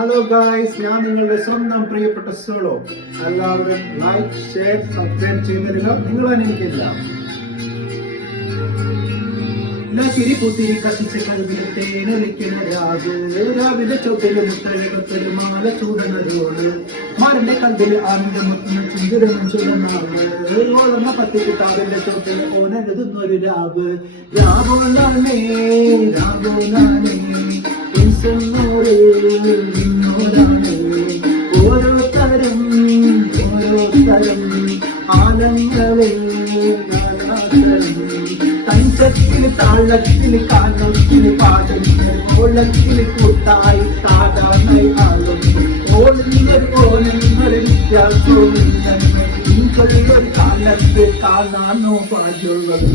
Hello guys, ഞാൻ നിങ്ങളുടെ സ്വന്തം പ്രിയപ്പെട്ട സോളോ. എല്ലാവരും ലൈക്ക്, ഷെയർ, സബ്സ്ക്രൈബ് ചെയ്യുന്നില്ല, നിങ്ങളാണ് എനിക്കില്ല. ലഹരി പുത്തിരി കത്തിച്ച കൽവിൽ തേനൊലിക്കുന്ന രാവിലെ ചോട്ടില് മുത്തഴകത്തൊരു മാല ചൂടുന്നതോട് മാറിന്റെ കൽവിൽ ആനന്ദ മുത്തുന്ന ചുന്ദരമൻ ചുടന്നാണ് ഓളർന്ന പത്തി കിട്ടാവിന്റെ ചോട്ടിൽ ഓനെഴുതുന്നൊരു രാവുകൊണ്ടാണേ ഓരോരുത്തരും ആനന്ദവേ തഞ്ചത്തില് താളത്തില് കാലത്തില് പാടത്തില് ഓളത്തില് കൂട്ടായി താടാനായി ആളും ഓടുന്നൊരു വ്യത്യാസവും ഒരു കാലത്ത് കാണാനോ പാടുള്ളത്.